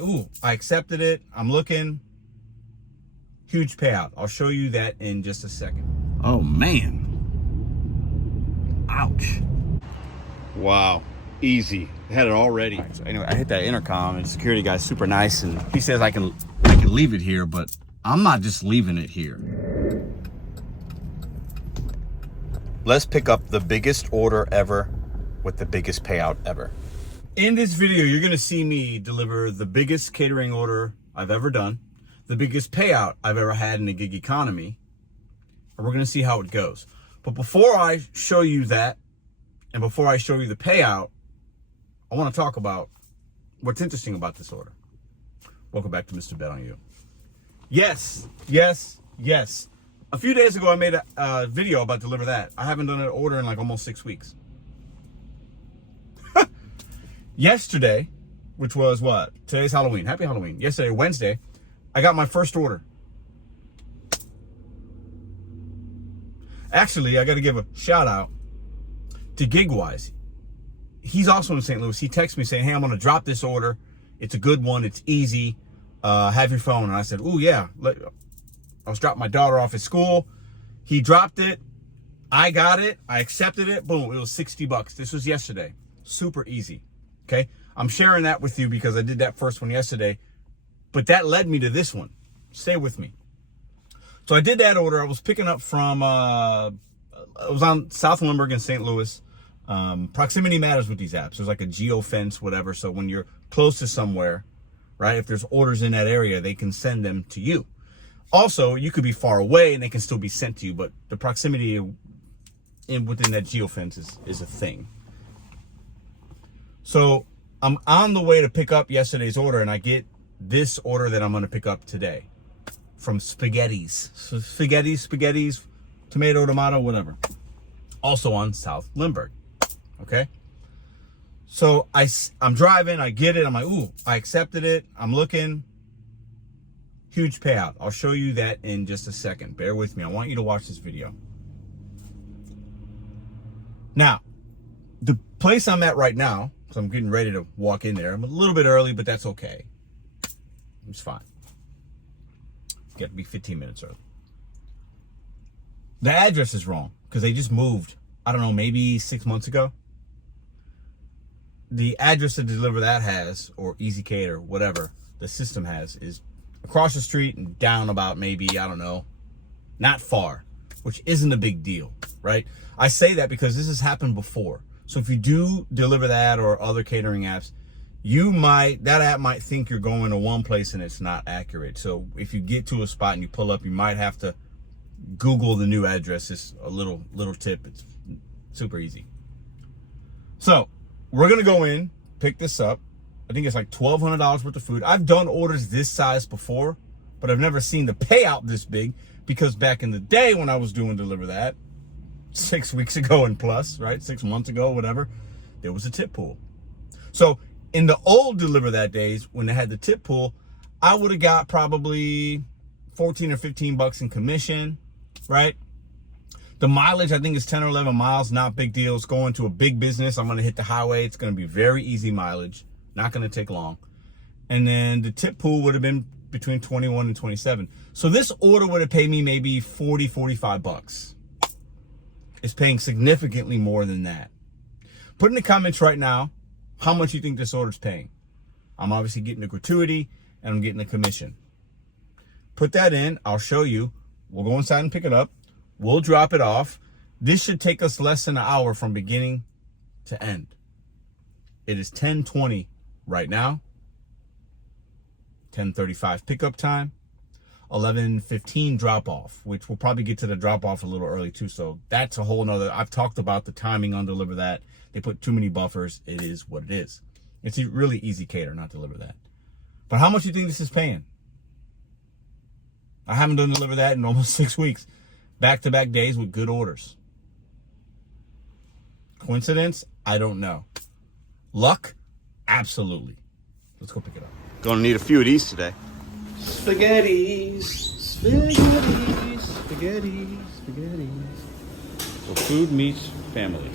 Ooh, I accepted it. I'm looking. Huge payout. I'll show you that in just a second. Oh, man. Ouch. Wow. Easy. I had it already. Right, so anyway, I hit that intercom and the security guy's super nice and he says I can leave it here, but I'm not just leaving it here. Let's pick up the biggest order ever with the biggest payout ever. In this video, you're gonna see me deliver the biggest catering order I've ever done, the biggest payout I've ever had in the gig economy, and we're gonna see how it goes. But before I show you that, and before I show you the payout, I wanna talk about what's interesting about this order. Welcome back to Mr.BetonYou. Yes. A few days ago, I made a video about DeliverThat. I haven't done an order in like almost 6 weeks. Yesterday, which was what? Today's Halloween. Happy Halloween. Yesterday, Wednesday, I got my first order. Actually, I got to give a shout out to GigWise. He's also in St. Louis. He texted me saying, hey, I'm going to drop this order. It's a good one. It's easy. Have your phone. And I said, oh, yeah. I was dropping my daughter off at school. He dropped it. I got it. I accepted it. Boom. It was $60. This was yesterday. Super easy. Okay. I'm sharing that with you because I did that first one yesterday, but that led me to this one. Stay with me. So I did that order. I was picking up from, I was on South Limburg in St. Louis. Proximity matters with these apps. There's like a geofence, whatever. So when you're close to somewhere, right, if there's orders in that area, they can send them to you. Also, you could be far away and they can still be sent to you, but the proximity within that geofence is a thing. So I'm on the way to pick up yesterday's order and I get this order that I'm going to pick up today from Spaghetti's. So Spaghetti's, tomato, whatever. Also on South Limburg. Okay. So I'm driving, I get it. I'm like, ooh, I accepted it. I'm looking. Huge payout. I'll show you that in just a second. Bear with me. I want you to watch this video. Now, the place I'm at right now, so I'm getting ready to walk in there. I'm a little bit early, but that's okay. It's fine. Got to be 15 minutes early. The address is wrong because they just moved, I don't know, maybe 6 months ago. The address that DeliverThat has, or EasyCater, or whatever the system has, is across the street and down about maybe, I don't know, not far, which isn't a big deal, right? I say that because this has happened before. So if you do DeliverThat or other catering apps, that app might think you're going to one place and it's not accurate. So if you get to a spot and you pull up, you might have to Google the new address. It's a little tip. It's super easy. So we're going to go in, pick this up. I think it's like $1,200 worth of food. I've done orders this size before, but I've never seen the payout this big because back in the day when I was doing DeliverThat, 6 weeks ago and plus, right? 6 months ago, whatever, there was a tip pool. So in the old DeliverThat days, when they had the tip pool, I would have got probably 14 or 15 bucks in commission, right? The mileage, I think, is 10 or 11 miles, not big deal. It's going to a big business. I'm going to hit the highway. It's going to be very easy mileage, not going to take long. And then the tip pool would have been between 21 and 27. So this order would have paid me maybe 40, 45 bucks. It's paying significantly more than that. Put in the comments right now how much you think this order's paying. I'm obviously getting a gratuity and I'm getting a commission. Put that in. I'll show you. We'll go inside and pick it up. We'll drop it off. This should take us less than an hour from beginning to end. It is 10:20 right now. 10:35 pickup time. 11:15 drop off, which we'll probably get to the drop off a little early too. So that's a whole nother, I've talked about the timing on DeliverThat. They put too many buffers. It is what it is. It's really EasyCater, not DeliverThat. But how much do you think this is paying? I haven't done DeliverThat in almost 6 weeks. Back-to-back days with good orders. Coincidence? I don't know. Luck? Absolutely. Let's go pick it up. Gonna need a few of these today. Spaghettis. So food meets family.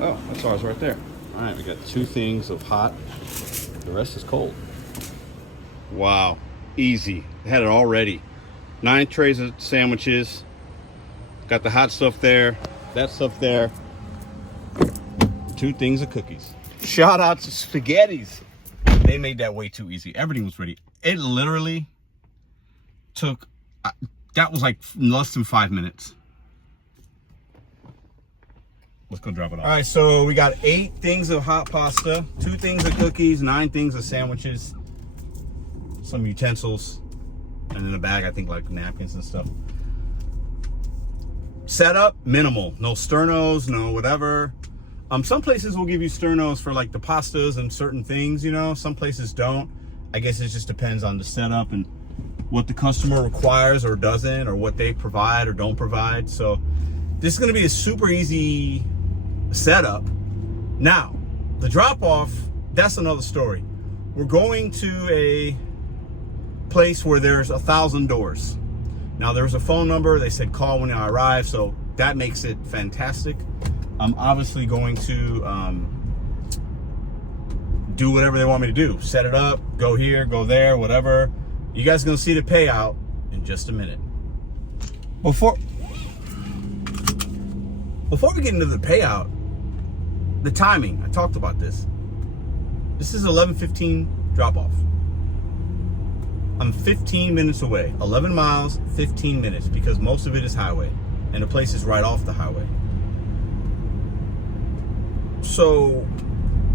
Oh, that's ours right there. All right, we got 2 things of hot. The rest is cold. Wow, easy. Had it all ready. 9 trays of sandwiches. Got the hot stuff there, that stuff there. 2 things of cookies. Shout out to Spaghetti's. They made that way too easy. Everything was ready. It literally took, that was like less than 5 minutes. Let's go drop it off. All right, so we got 8 things of hot pasta, 2 things of cookies, 9 things of sandwiches, some utensils, and in the bag, I think like napkins and stuff. Setup, minimal. No sternos, no whatever. Some places will give you sternos for like the pastas and certain things, you know. Some places don't. I guess it just depends on the setup and what the customer requires or doesn't, or what they provide or don't provide. So this is gonna be a super easy setup. Now, the drop-off, that's another story. We're going to a place where there's 1,000 doors. Now, there's a phone number. They said call when I arrive, so that makes it fantastic. I'm obviously going to do whatever they want me to do. Set it up, go here, go there, whatever. You guys are gonna see the payout in just a minute. Before we get into the payout, the timing, I talked about this. This is 11:15 drop off. I'm 15 minutes away. 11 miles, 15 minutes, because most of it is highway, and the place is right off the highway. So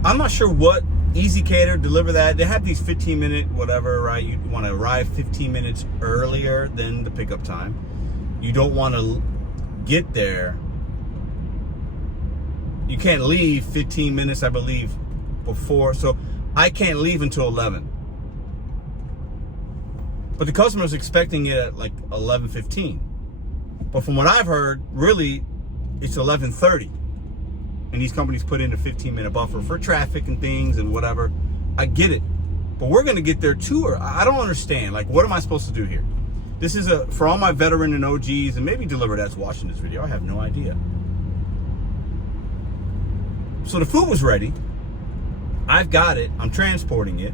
I'm not sure what Easy Cater, DeliverThat, they have these 15-minute whatever, right? You want to arrive 15 minutes earlier than the pickup time. You don't want to get there. You can't leave 15 minutes, I believe, before. So I can't leave until 11. But the customer's expecting it at like 11:15. But from what I've heard, really, it's 11:30. And these companies put in a 15-minute buffer for traffic and things and whatever. I get it. But we're going to get there too. Or I don't understand. Like, what am I supposed to do here? This is for all my veteran and OGs, and maybe DeliverThat's watching this video. I have no idea. So the food was ready. I've got it. I'm transporting it.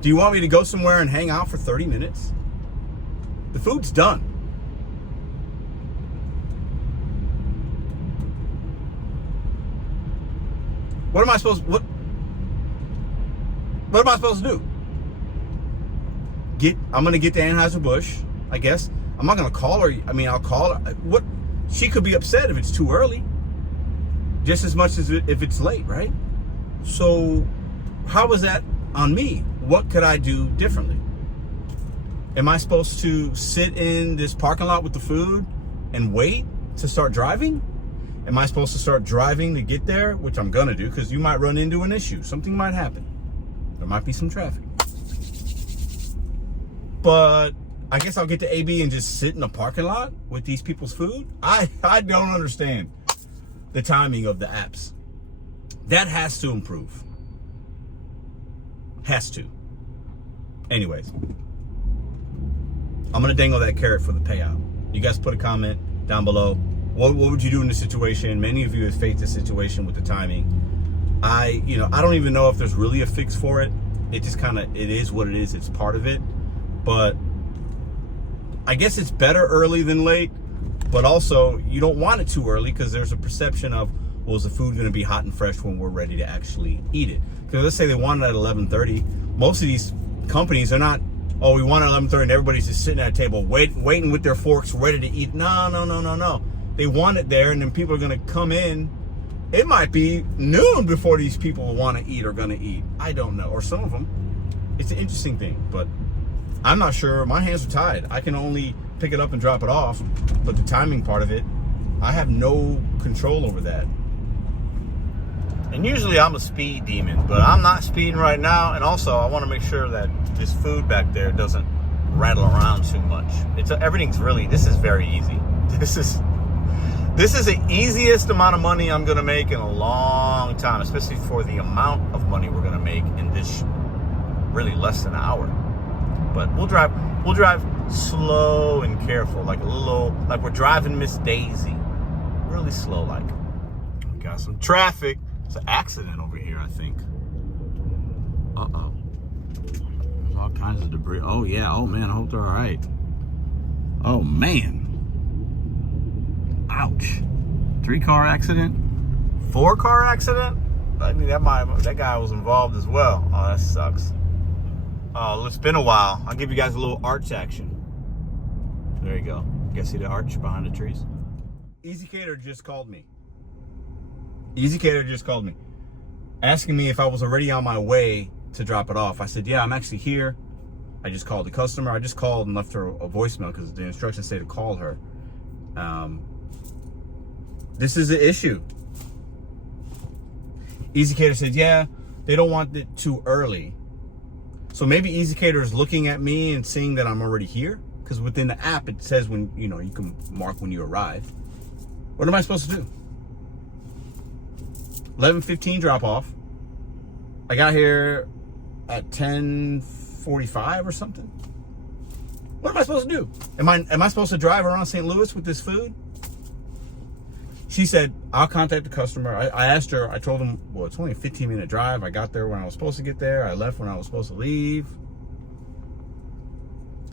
Do you want me to go somewhere and hang out for 30 minutes? The food's done. What am I supposed to do? I'm gonna get to Anheuser-Busch, I guess. I'm not gonna call her. I mean, I'll call her. What? She could be upset if it's too early, just as much as if it's late, right? So how is that on me? What could I do differently? Am I supposed to sit in this parking lot with the food and wait to start driving? Am I supposed to start driving to get there? Which I'm gonna do, because you might run into an issue. Something might happen. There might be some traffic. But I guess I'll get to AB and just sit in the parking lot with these people's food? I don't understand the timing of the apps. That has to improve. Has to. Anyways, I'm gonna dangle that carrot for the payout. You guys put a comment down below. What would you do in this situation? Many of you have faced this situation with the timing. I don't even know if there's really a fix for it. It just it is what it is. It's part of it. But I guess it's better early than late. But also, you don't want it too early, because there's a perception of, well, is the food going to be hot and fresh when we're ready to actually eat it? Because let's say they want it at 11:30. Most of these companies are not, oh, we want it at 11:30 and everybody's just sitting at a table waiting with their forks ready to eat. No. They want it there, and then people are going to come in. It might be noon before these people want to eat or going to eat. I don't know. Or some of them. It's an interesting thing, but I'm not sure. My hands are tied. I can only pick it up and drop it off, but the timing part of it, I have no control over that. And usually I'm a speed demon, but I'm not speeding right now. And also, I want to make sure that this food back there doesn't rattle around too much. Everything's really, this is very easy. This is the easiest amount of money I'm going to make in a long time, especially for the amount of money we're going to make in this really less than an hour. But we'll drive slow and careful, like we're driving Miss Daisy. Really slow, like. We got some traffic. It's an accident over here, I think. Uh-oh. There's all kinds of debris. Oh yeah, oh man, I hope they're all right. Oh man. Ouch. 3-car accident? 4-car accident? I think that guy was involved as well. Oh, that sucks. Oh, it's been a while. I'll give you guys a little arch action. There you go. You guys see the arch behind the trees? Easy Cater just called me. Easy Cater just called me, asking me if I was already on my way to drop it off. I said, yeah, I'm actually here. I just called the customer. I just called and left her a voicemail because the instructions say to call her. This is an issue. Easy Cater said, yeah, they don't want it too early. So maybe Easy Cater is looking at me and seeing that I'm already here, because within the app it says when, you know, you can mark when you arrive. What am I supposed to do? 11:15 drop off. I got here at 10:45 or something. What am I supposed to do? Am I supposed to drive around St. Louis with this food? She said, I'll contact the customer. I asked her, I told them, well, it's only a 15-minute drive. I got there when I was supposed to get there. I left when I was supposed to leave.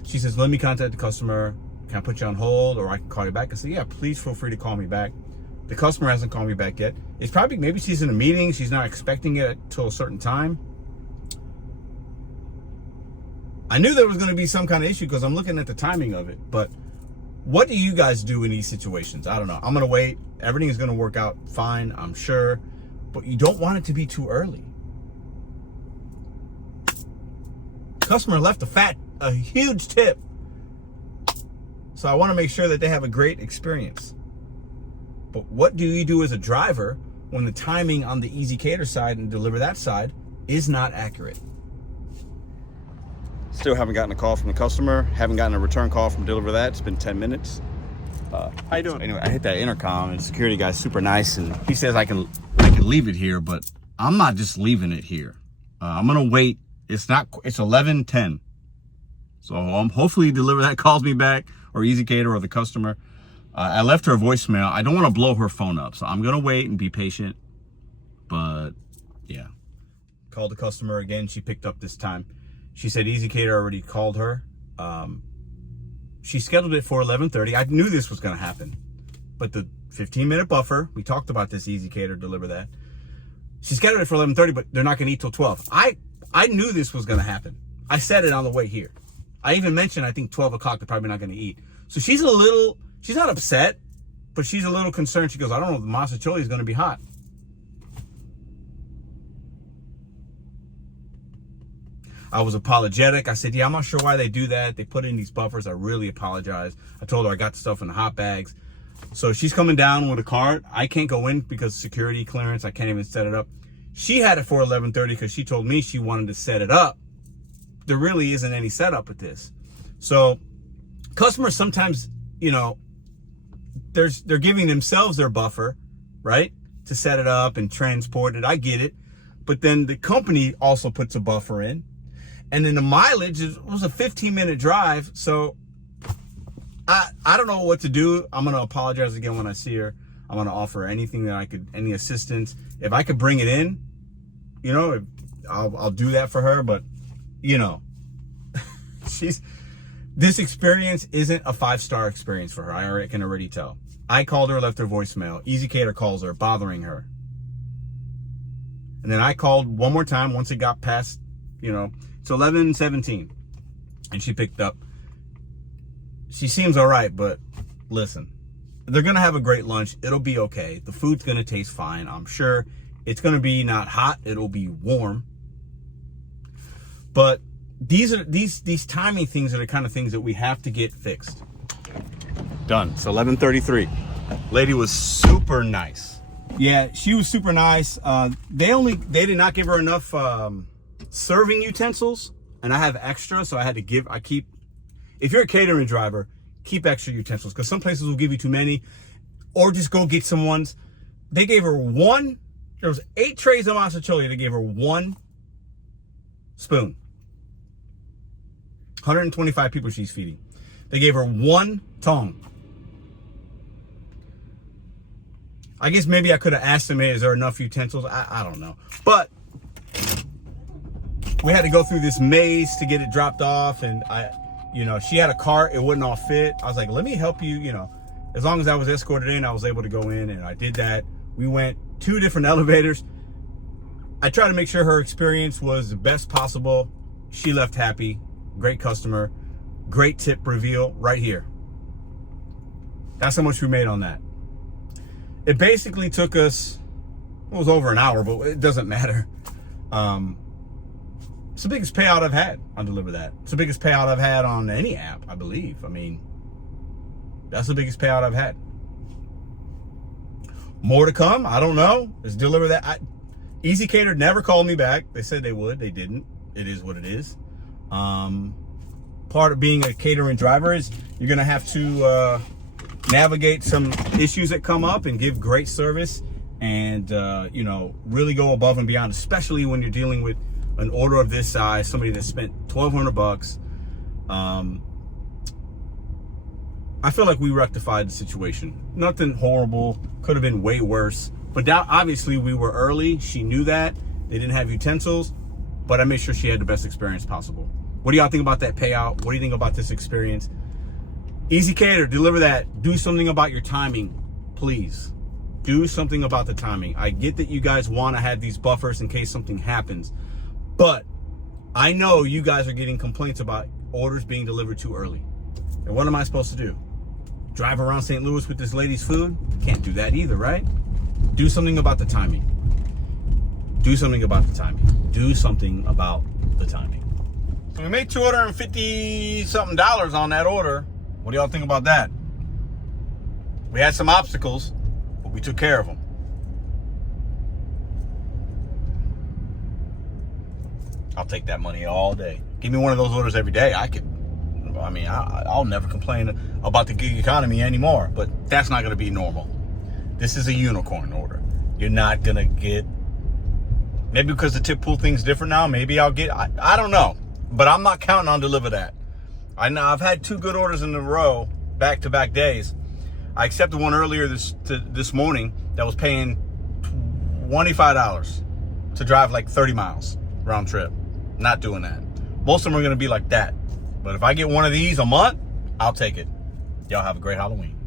She says, let me contact the customer. Can I put you on hold or I can call you back? I said, yeah, please feel free to call me back. The customer hasn't called me back yet. It's probably, maybe she's in a meeting. She's not expecting it till a certain time. I knew there was going to be some kind of issue because I'm looking at the timing of it. But what do you guys do in these situations? I don't know. I'm going to wait. Everything is going to work out fine, I'm sure. But you don't want it to be too early. Customer left a huge tip. So I want to make sure that they have a great experience. But what do you do as a driver when the timing on the Easy Cater side and DeliverThat side is not accurate? Still haven't gotten a call from the customer. Haven't gotten a return call from DeliverThat. It's been 10 minutes. How you doing? Anyway, I hit that intercom and the security guy's super nice and he says I can leave it here, but I'm not just leaving it here. I'm gonna wait. It's 11:10. So hopefully DeliverThat calls me back, or Easy Cater or the customer. I left her a voicemail. I don't want to blow her phone up, so I'm gonna wait and be patient. But yeah, called the customer again. She picked up this time. She said Easy Cater already called her. She scheduled it for 11:30. I knew this was going to happen, but the 15-minute buffer, we talked about this, Easy Cater, DeliverThat. She scheduled it for 11:30, but they're not going to eat till 12. I knew this was going to happen. I said it on the way here. I even mentioned, I think 12 o'clock, they're probably not going to eat. So she's not upset, but she's a little concerned. She goes, I don't know if the masticholi is going to be hot. I was apologetic. I said, yeah, I'm not sure why they do that. They put in these buffers. I really apologize. I told her I got the stuff in the hot bags. So she's coming down with a cart. I can't go in because security clearance. I can't even set it up. She had it for 11:30 because she told me she wanted to set it up. There really isn't any setup with this. So customers sometimes, you know, they're giving themselves their buffer, right, to set it up and transport it. I get it. But then the company also puts a buffer in. And then the mileage was a 15-minute drive. So I don't know what to do. I'm going to apologize again when I see her. I'm going to offer anything that I could, any assistance. If I could bring it in, you know, I'll do that for her. But, you know, this experience isn't a 5-star experience for her. I can already tell. I called her, left her voicemail. Easy Cater calls her, bothering her. And then I called one more time once it got past, you know, it's 11:17. And she picked up. She seems all right, but listen, they're going to have a great lunch. It'll be okay. The food's going to taste fine, I'm sure. It's going to be not hot. It'll be warm. But these timing things are the kind of things that we have to get fixed. Done. It's 11:33. Lady was super nice. Yeah, she was super nice. They did not give her enough serving utensils, and I have extra, so if you're a catering driver, keep extra utensils, because some places will give you too many, or just go get some ones. They gave her one. There was 8 trays of masticholi. They gave her 1 spoon. 125 people she's feeding. They gave her 1 tongue. I guess maybe I could have asked them, hey, is there enough utensils? I don't know. But we had to go through this maze to get it dropped off, and she had a cart, it wouldn't all fit. I was like, let me help you, as long as I was escorted in, I was able to go in, and I did that. We went 2 different elevators. I tried to make sure her experience was the best possible. She left happy, great customer, great tip reveal right here. That's how much we made on that. It basically took us, it was over an hour, but it doesn't matter. It's the biggest payout I've had on DeliverThat. It's the biggest payout I've had on any app, I believe. I mean, that's the biggest payout I've had. More to come? I don't know. It's DeliverThat. Easy Cater never called me back. They said they would. They didn't. It is what it is. Part of being a catering driver is you're going to have to navigate some issues that come up and give great service and, really go above and beyond, especially when you're dealing with an order of this size, somebody that spent $1,200. I feel like we rectified the situation. Nothing horrible. Could have been way worse. But now, obviously, we were early. She knew that. They didn't have utensils. But I made sure she had the best experience possible. What do y'all think about that payout? What do you think about this experience? Easy Cater, DeliverThat. Do something about your timing, please. Do something about the timing. I get that you guys want to have these buffers in case something happens. But I know you guys are getting complaints about orders being delivered too early. And what am I supposed to do? Drive around St. Louis with this lady's food? Can't do that either, right? Do something about the timing. Do something about the timing. Do something about the timing. So we made $250 something on that order. What do y'all think about that? We had some obstacles, but we took care of them. I'll take that money all day. Give me one of those orders every day. I'll never complain about the gig economy anymore, but that's not going to be normal. This is a unicorn order. You're not going to get, maybe because the tip pool thing's different now, maybe I'll get, I don't know, but I'm not counting on DeliverThat. I know I've had 2 good orders in a row, back-to-back days. I accepted one earlier this morning that was paying $25 to drive like 30 miles round trip. Not doing that. Most of them are going to be like that. But if I get one of these a month, I'll take it. Y'all have a great Halloween.